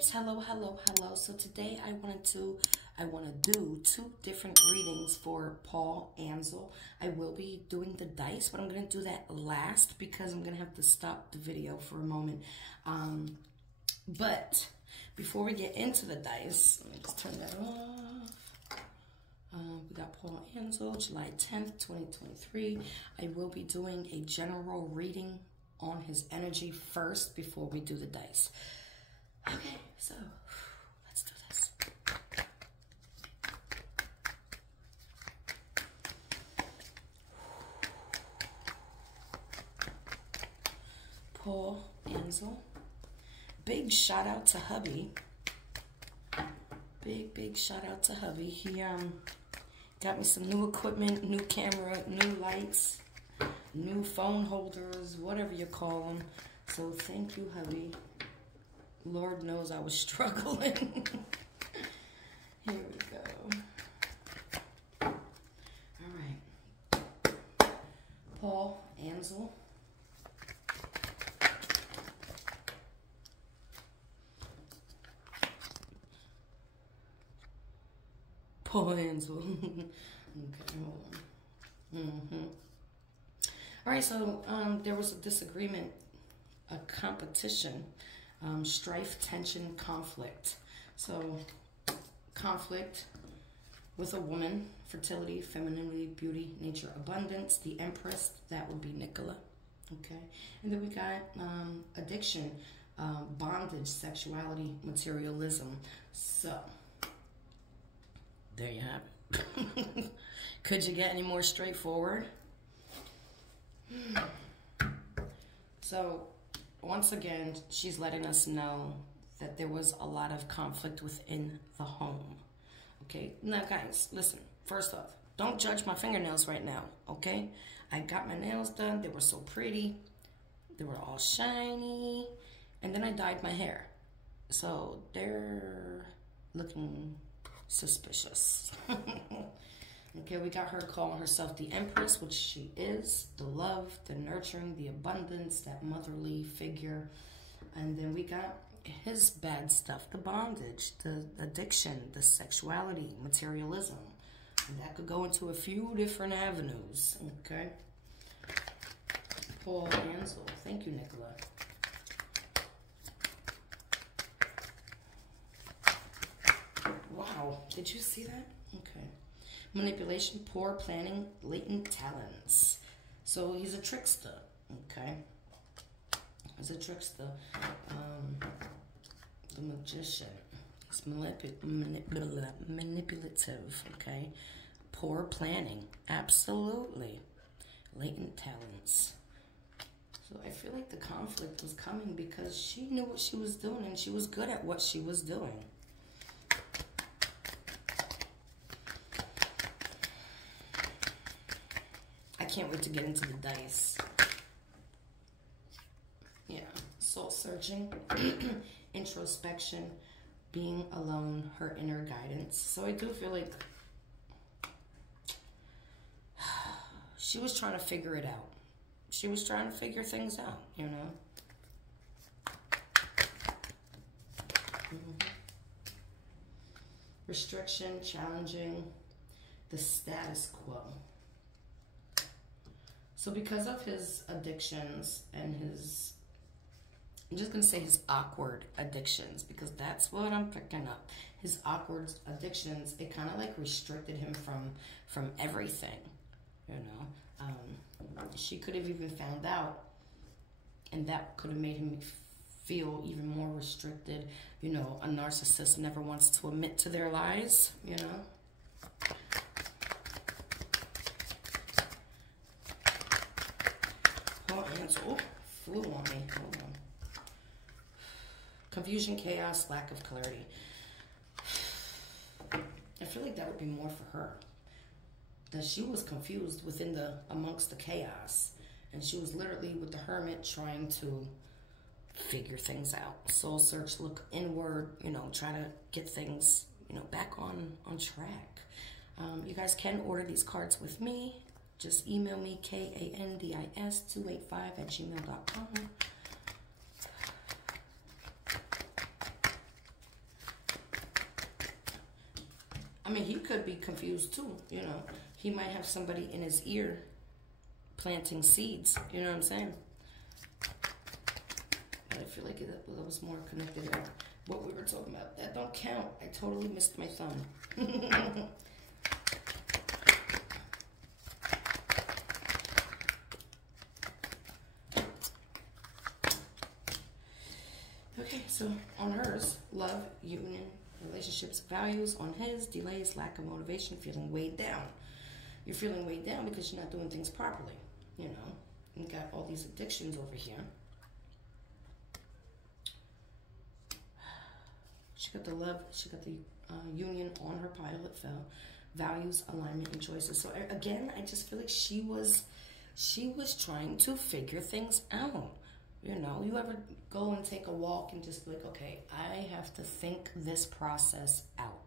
babes, hello, hello, hello. So today I want to do two different readings for Paul Ansel. I will be doing the dice, but I'm going to do that last because I'm going to have to stop the video for a moment. But before we get into the dice, let me just turn that off. We got Paul Ansel, July 10th, 2023. I will be doing a general reading on his energy first before we do the dice. Okay, so let's do this. Paul Ansel. Big shout out to hubby. Big shout out to hubby. He got me some new equipment, new camera, new lights, new phone holders, whatever you call them. So thank you, hubby. Lord knows I was struggling. Here we go. All right. Paul Ansel. Paul Ansel. Okay, hold on. All right, so there was a disagreement, a competition, strife, tension, conflict. So conflict with a woman, fertility, femininity, beauty, nature, abundance. The Empress, that would be Nicola. Okay, and then we got addiction, bondage, sexuality, materialism. So there you have it. Could you get any more straightforward? So once again, she's letting us know that there was a lot of conflict within the home. Okay, now guys, listen, first off, don't judge my fingernails right now, okay? I got my nails done, they were so pretty, they were all shiny, and then I dyed my hair. So they're looking suspicious. Okay, we got her calling herself the Empress, which she is. The love, the nurturing, the abundance, that motherly figure. And then we got his bad stuff, the bondage, the addiction, the sexuality, materialism. And that could go into a few different avenues, okay? Paul Ansel. Thank you, Nicola. Wow, did you see that? Okay. Manipulation, poor planning, latent talents. So he's a trickster, okay? He's a trickster. The magician. He's manipulative, okay? Poor planning, absolutely. Latent talents. So I feel like the conflict was coming because she knew what she was doing and she was good at what she was doing. Can't wait to get into the dice. Yeah, soul searching, introspection, being alone, her inner guidance. So I do feel like she was trying to figure it out. She was trying to figure things out, you know. Restriction, challenging, the status quo. So because of his addictions and his, I'm just going to say his awkward addictions, because that's what I'm picking up. His awkward addictions, it kind of like restricted him from everything, you know. She could have even found out, and that could have made him feel even more restricted. You know, a narcissist never wants to admit to their lies, you know. Oh, flew on me. Hold on. Confusion, chaos, lack of clarity. I feel like that would be more for her. That she was confused amongst the chaos. And she was literally with the hermit trying to figure things out. Soul search, look inward, you know, try to get things, you know, back on track. You guys can order these cards with me. Just email me, kandis285@gmail.com. I mean, he could be confused too, you know. He might have somebody in his ear planting seeds, you know what I'm saying? But I feel like that was more connected to what we were talking about. That don't count. I totally missed my thumb. Okay, so on hers, love, union, relationships, values. On his, delays, lack of motivation, feeling weighed down. You're feeling weighed down because you're not doing things properly, you know. You got all these addictions over here. She got the love, she got the union on her pile, it fell. Values, alignment, and choices. So again, I just feel like she was trying to figure things out. You know, you ever go and take a walk and just be like, okay, I have to think this process out.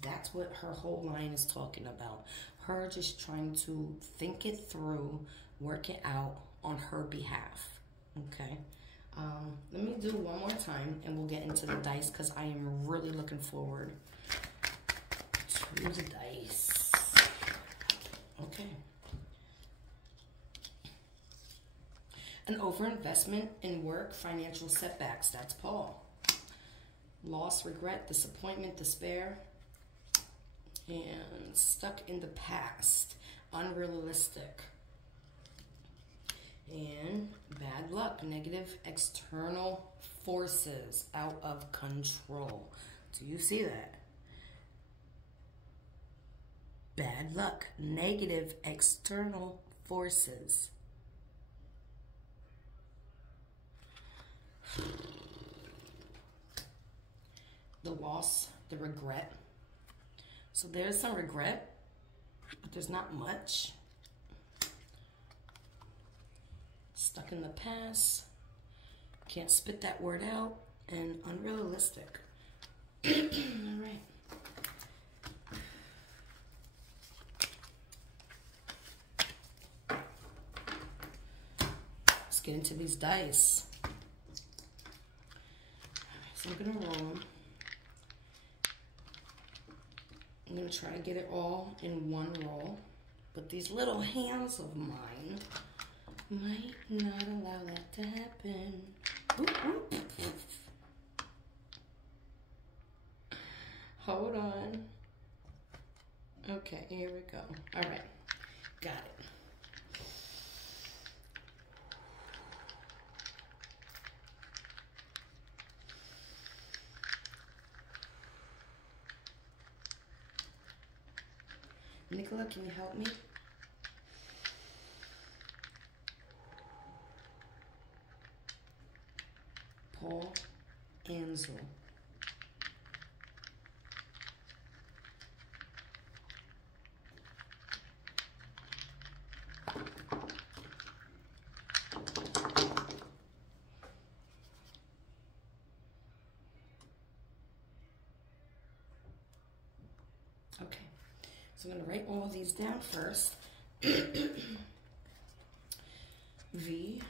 That's what her whole line is talking about. Her just trying to think it through, work it out on her behalf. Okay. Let me do one more time and we'll get into the dice because I am really looking forward to the dice. Okay. An overinvestment in work, financial setbacks. That's Paul. Loss, regret, disappointment, despair, and stuck in the past. Unrealistic. And bad luck, negative external forces, out of control. Do you see that? Bad luck, negative external forces. The loss, the regret. So there's some regret, but there's not much. Stuck in the past, can't spit that word out, and unrealistic. All right. Let's get into these dice. So I'm gonna roll them. I'm gonna try to get it all in one roll, but these little hands of mine might not allow that to happen. Oop, oop. Hold on. Okay, here we go. All right, got it. Nicola, can you help me? Paul Ansel. Okay, so I'm going to write all of these down first. V,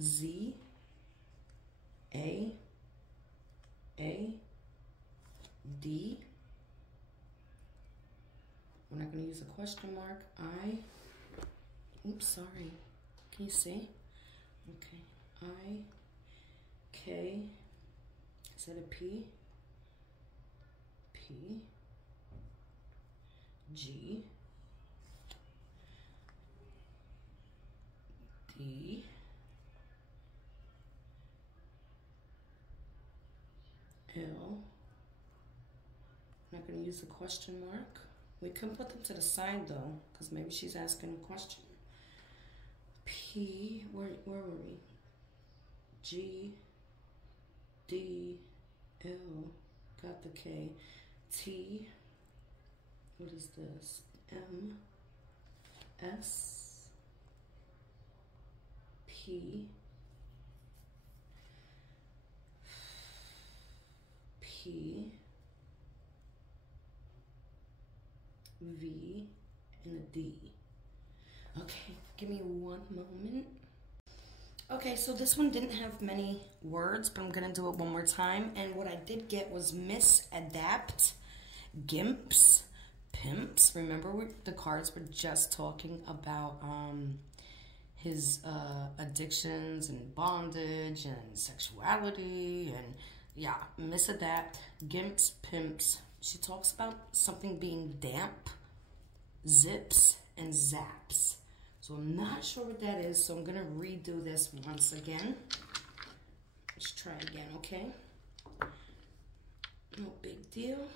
Z, A, D. We're not going to use a question mark. I, oops, sorry. Can you see? Okay. I, K, is that a P? P, G, D, L. I'm not going to use a question mark. We can put them to the side though, because maybe she's asking a question. P, where were we? G, D, L, got the K. T, what is this? M, S, P, P, V, and a D. Okay, give me one moment. Okay, so this one didn't have many words, but I'm gonna do it one more time. And what I did get was misadapt, gimps, pimps. Remember, the cards were just talking about his addictions and bondage and sexuality and yeah, misadapt, gimps, pimps. She talks about something being damp, zips, and zaps. So I'm not sure what that is, so I'm gonna redo this once again. Let's try it again, okay? No big deal.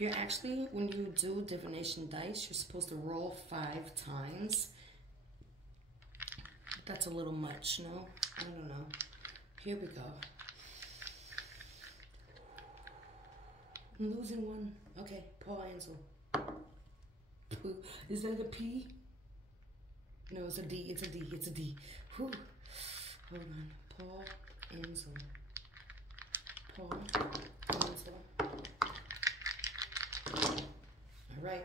You're actually, when you do divination dice, you're supposed to roll 5 times. But that's a little much, no? I don't know. Here we go. I'm losing one. Okay, Paul Ansel. Is that a P? No, it's a D. It's a D. It's a D. Whew. Hold on. Paul Ansel. Paul Ansel. All right.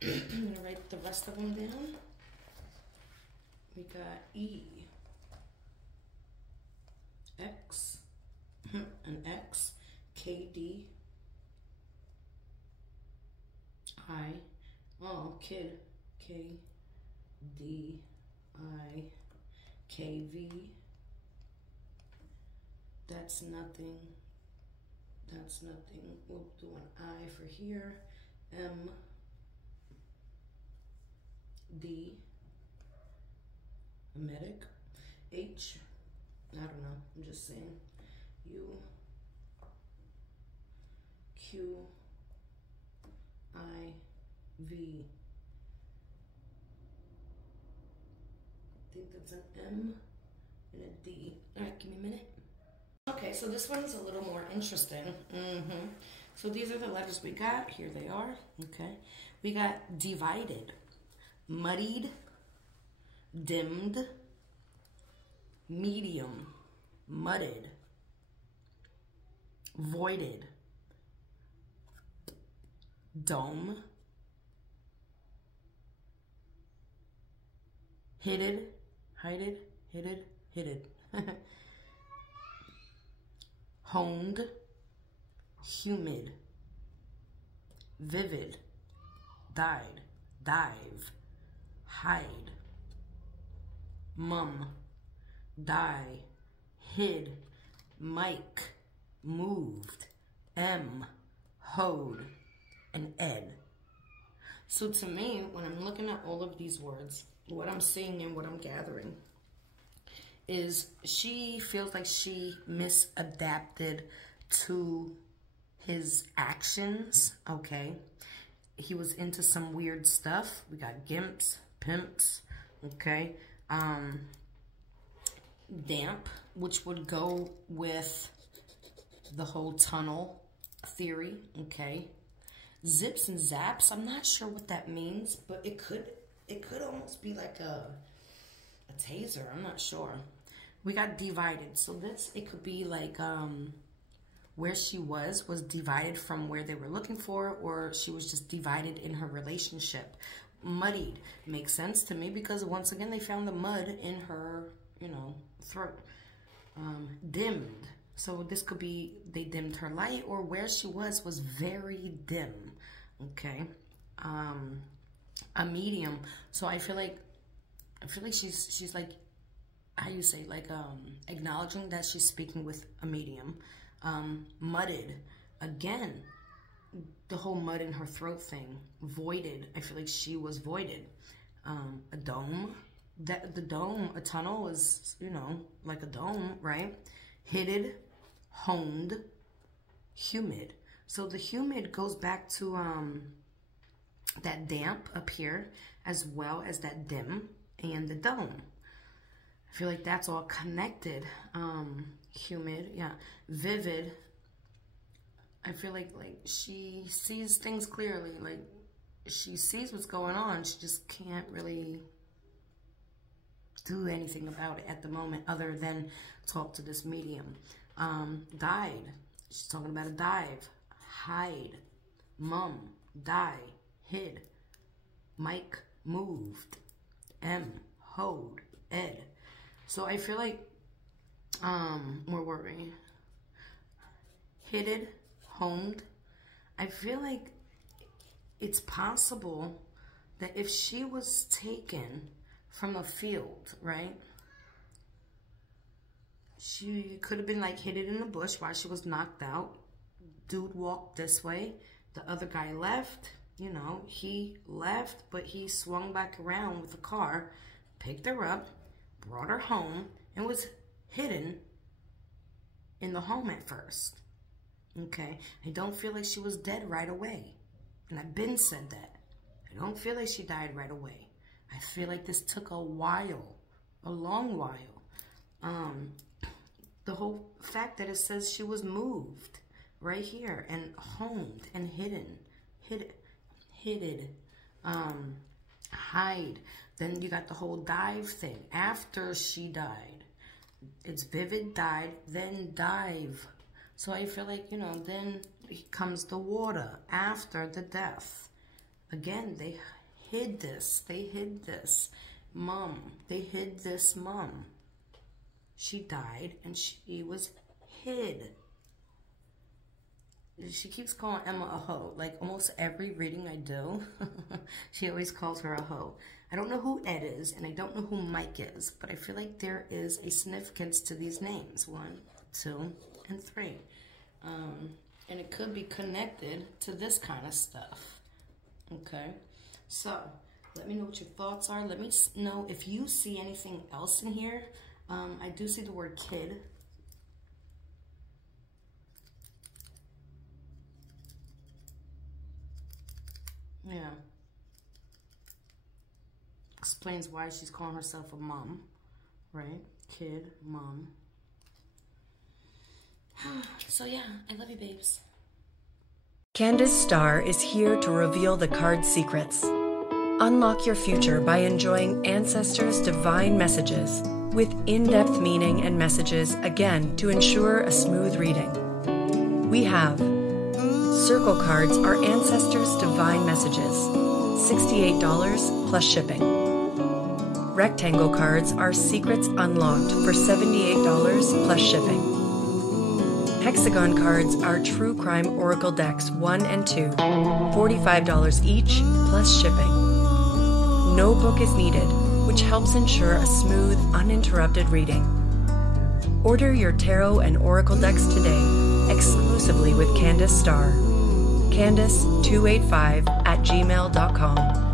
I'm gonna write the rest of them down. We got E. X. An X. K D. I. Oh, kid. K D I K V. That's nothing. That's nothing. We'll do an I for here. M D. A medic. H. I don't know. I'm just saying. U. Q. I. V. I think that's an M and a D. All right, give me a minute. Okay, so this one's a little more interesting. So these are the letters we got. Here they are. Okay. We got divided, muddied, dimmed, medium, mudded, voided, dome, hidden, hidden, honed, humid, vivid, died, dive, hide, mum, die, hid, mic, moved, hoed, and ed. So to me, when I'm looking at all of these words, what I'm seeing and what I'm gathering is she feels like she misadapted to his actions, okay? He was into some weird stuff. We got gimps, pimps, okay? Damp, which would go with the whole tunnel theory, okay? Zips and zaps, I'm not sure what that means, but it could almost be like a taser, I'm not sure. We got divided, so this, it could be like where she was divided from where they were looking for, or she was just divided in her relationship. Muddied makes sense to me because once again they found the mud in her, you know, throat. Dimmed, so this could be they dimmed her light, or where she was very dim, okay? A medium, so I feel like she's like, how you say, like acknowledging that she's speaking with a medium. Mudded, again, the whole mud in her throat thing. Voided, I feel like she was voided. A dome, the dome, a tunnel is, you know, like a dome, right? Hidden, honed, humid. So the humid goes back to that damp up here, as well as that dim and the dome. I feel like that's all connected. Humid, yeah. Vivid, I feel like she sees things clearly. Like, she sees what's going on. She just can't really do anything about it at the moment other than talk to this medium. Died. She's talking about a dive. Hide. Mum. Die. Hid. Mic. Moved. Hoed. Ed. So I feel like, where were we? Hidden, homed. I feel like it's possible that if she was taken from a field, right? She could have been like hidden in the bush while she was knocked out. Dude walked this way. The other guy left. You know, he left, but he swung back around with the car, picked her up, brought her home, and was hidden in the home at first. Okay? I don't feel like she was dead right away. And I've been said that. I don't feel like she died right away. I feel like this took a while, a long while. The whole fact that it says she was moved right here and homed and hidden, hide. Then you got the whole dive thing after she died. It's vivid, died, then dive. So I feel like, you know, then comes the water after the death. Again, they hid this. They hid this. Mom. They hid this mom. She died and she was hid. She keeps calling Emma a hoe. Like almost every reading I do, she always calls her a hoe. I don't know who Ed is and I don't know who Mike is, but I feel like there is a significance to these names. 1, 2, and 3. And it could be connected to this kind of stuff. Okay, so let me know what your thoughts are. Let me know if you see anything else in here. I do see the word kid. Yeah. Explains why she's calling herself a mom, right? Kid, mom. So yeah, I love you, babes. Candace Starr is here to reveal the card secrets. Unlock your future by enjoying Ancestors' divine messages with in-depth meaning and messages, again, to ensure a smooth reading. We have Circle cards are Ancestors' divine messages, $68 plus shipping. Rectangle cards are Secrets Unlocked for $78 plus shipping. Hexagon cards are True Crime Oracle Decks 1 and 2, $45 each plus shipping. No book is needed, which helps ensure a smooth, uninterrupted reading. Order your tarot and oracle decks today, exclusively with Candace Starr. Candace285@gmail.com.